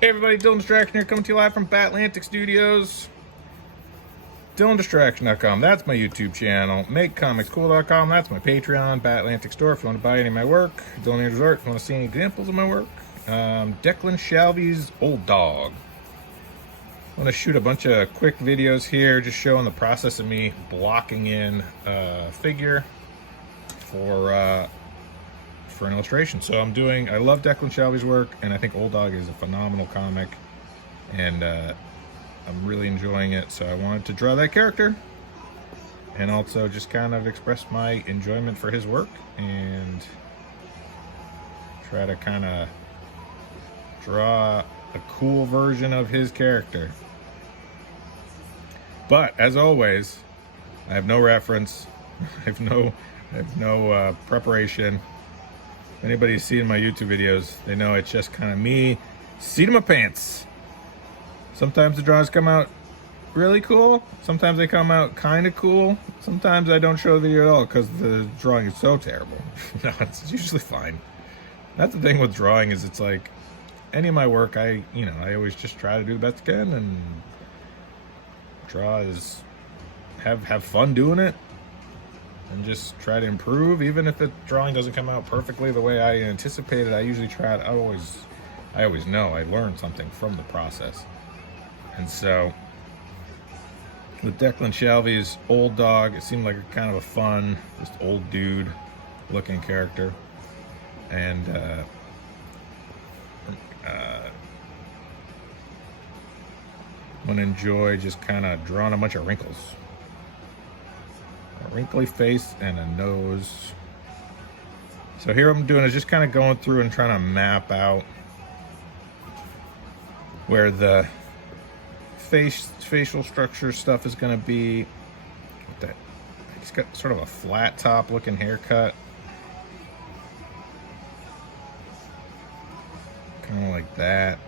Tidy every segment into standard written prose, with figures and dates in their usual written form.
Hey everybody, Dylan Distraction here, coming to you live from Batlantic Studios. DylanDistraction.com, that's my YouTube channel. MakeComicsCool.com, that's my Patreon. Batlantic Store, if you want to buy any of my work. Dylan Resort, if you want to see any examples of my work. Declan Shalvey's Old Dog. I want to shoot a bunch of quick videos here, just showing the process of me blocking in a figure for an illustration. So I love Declan Shalvey's work, and I think Old Dog is a phenomenal comic, and I'm really enjoying it. So I wanted to draw that character and also just kind of express my enjoyment for his work and try to kind of draw a cool version of his character. But as always, I have no reference. I have no preparation. If anybody's seen my YouTube videos, they know it's just kind of me seat in my pants. Sometimes the drawings come out really cool. Sometimes they come out kind of cool. Sometimes I don't show the video at all because the drawing is so terrible. No, it's usually fine. That's the thing with drawing, is it's like any of my work, I always just try to do the best I can and have fun doing it. And just try to improve, even if the drawing doesn't come out perfectly the way I anticipated. I usually try to, I always know I learned something from the process. And so with Declan Shalvey's Old Dog, it seemed like a kind of a fun, just old dude looking character. And I'm gonna enjoy just kind of drawing a bunch of wrinkles. A wrinkly face and a nose. So here I'm doing is just kind of going through and trying to map out where the facial structure stuff is going to be. He's got sort of a flat top looking haircut, kind of like that.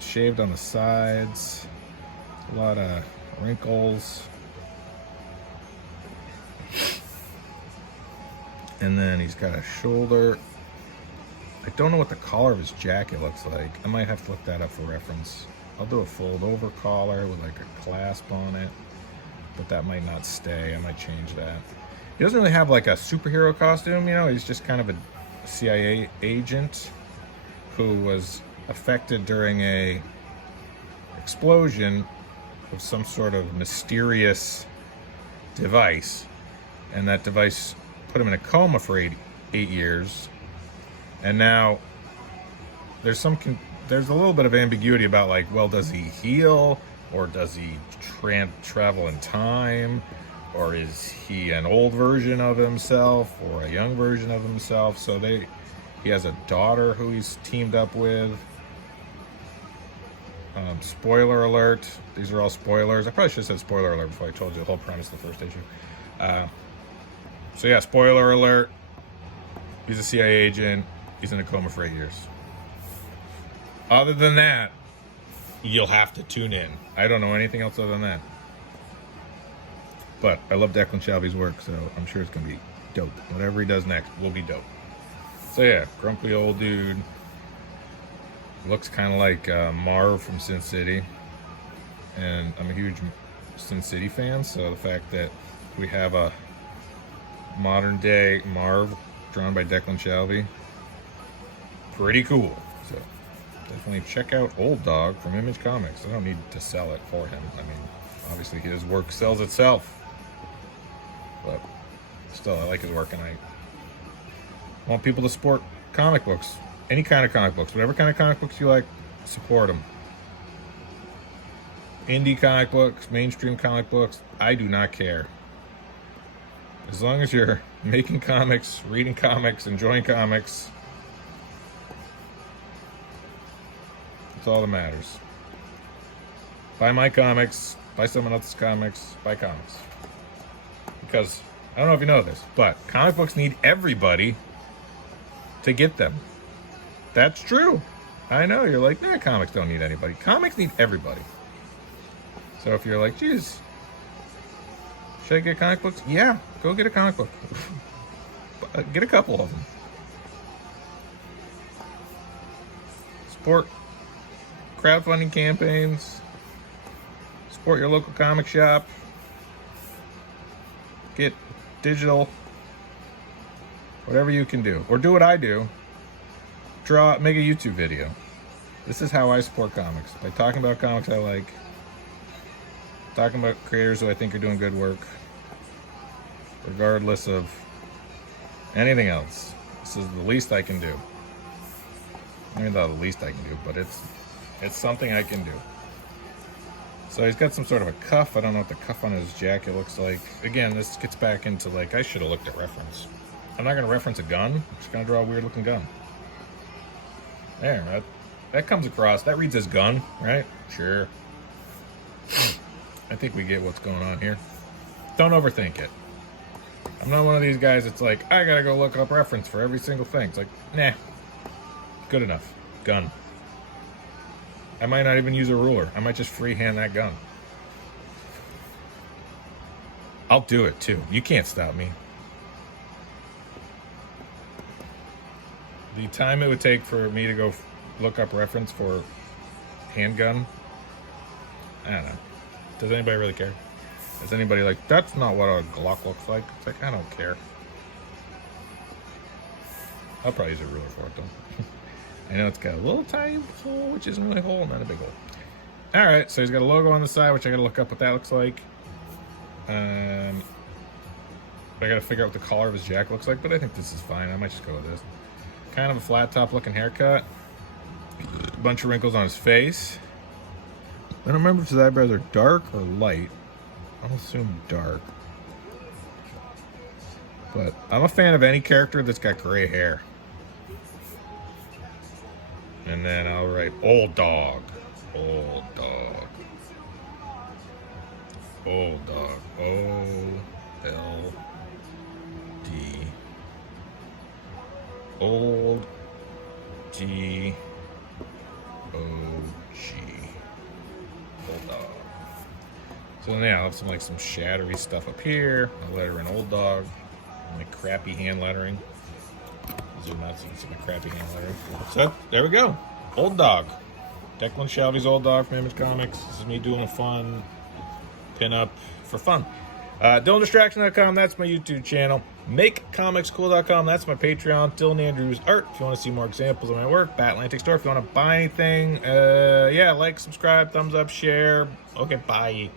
Shaved on the sides, a lot of wrinkles. And then he's got a shoulder. I don't know what the collar of his jacket looks like. I might have to look that up for reference. I'll do a fold over collar with like a clasp on it, but that might not stay. I might change that. He doesn't really have like a superhero costume, he's just kind of a CIA agent who was affected during a explosion of some sort of mysterious device, and that device put him in a coma for eight years, and now there's a little bit of ambiguity about, like, well, does he heal, or does he travel in time, or is he an old version of himself or a young version of himself? So he has a daughter who he's teamed up with. Spoiler alert, these are all spoilers. I probably should have said spoiler alert before I told you the whole premise of the first issue. So yeah, spoiler alert, he's a CIA agent, he's in a coma for 8 years. Other than that, you'll have to tune in. I don't know anything else other than that. But I love Declan Shalvey's work, so I'm sure it's going to be dope. Whatever he does next will be dope. So yeah, grumpy old dude. Looks kind of like Marv from Sin City. And I'm a huge Sin City fan, so the fact that we have a modern day Marv drawn by Declan Shalvey, pretty cool. So definitely check out Old Dog from Image Comics. I don't need to sell it for him. I mean, obviously his work sells itself, but still, I like his work, and I want people to support comic books. Any kind of comic books, whatever kind of comic books you like, support them. Indie comic books, mainstream comic books, I do not care. As long as you're making comics, reading comics, enjoying comics, that's all that matters. Buy my comics, buy someone else's comics, buy comics. Because, I don't know if you know this, but comic books need everybody to get them. That's true. I know, you're like, nah, comics don't need anybody. Comics need everybody. So if you're like, geez, should I get comic books? Yeah, go get a comic book. Get a couple of them. Support crowdfunding campaigns. Support your local comic shop. Get digital. Whatever you can do. Or do what I do. Make a YouTube video. This is how I support comics. By talking about comics I like. Talking about creators who I think are doing good work. Regardless of anything else. This is the least I can do. I mean, not the least I can do, but it's something I can do. So he's got some sort of a cuff. I don't know what the cuff on his jacket looks like. Again, this gets back into like, I should have looked at reference. I'm not going to reference a gun. I'm just going to draw a weird looking gun. There, that comes across. That reads as gun, right? Sure. I think we get what's going on here. Don't overthink it. I'm not one of these guys that's like, I gotta go look up reference for every single thing. It's like, nah. Good enough. Gun. I might not even use a ruler. I might just freehand that gun. I'll do it too. You can't stop me. The time it would take for me to go look up reference for handgun, I don't know. Does anybody really care? Is anybody like, that's not what a Glock looks like? It's like, I don't care. I'll probably use a ruler for it though. I know it's got a little tiny hole, which isn't really a hole, not a big hole. Alright, so he's got a logo on the side, which I gotta look up what that looks like. I gotta figure out what the collar of his jacket looks like, but I think this is fine. I might just go with this. Kind of a flat top looking haircut. A bunch of wrinkles on his face. I don't remember if his eyebrows are dark or light. I'll assume dark. But I'm a fan of any character that's got gray hair. And then I'll write old dog. Old dog. Old dog. O-L-D. Old D O-G. Old dog. So yeah, I'll have some shattery stuff up here. I'll letter in old dog. My crappy hand lettering. Zoom out so you can see my crappy hand lettering. So there we go. Old dog. Declan Shalvey's Old Dog from Image Comics. This is me doing a fun pin-up for fun. DylanDistraction.com, that's my YouTube channel. MakeComicsCool.com, that's my Patreon. Dylan Andrews Art, if you want to see more examples of my work. Batlantic Store, if you want to buy anything. Yeah, like, subscribe, thumbs up, share. Okay, bye.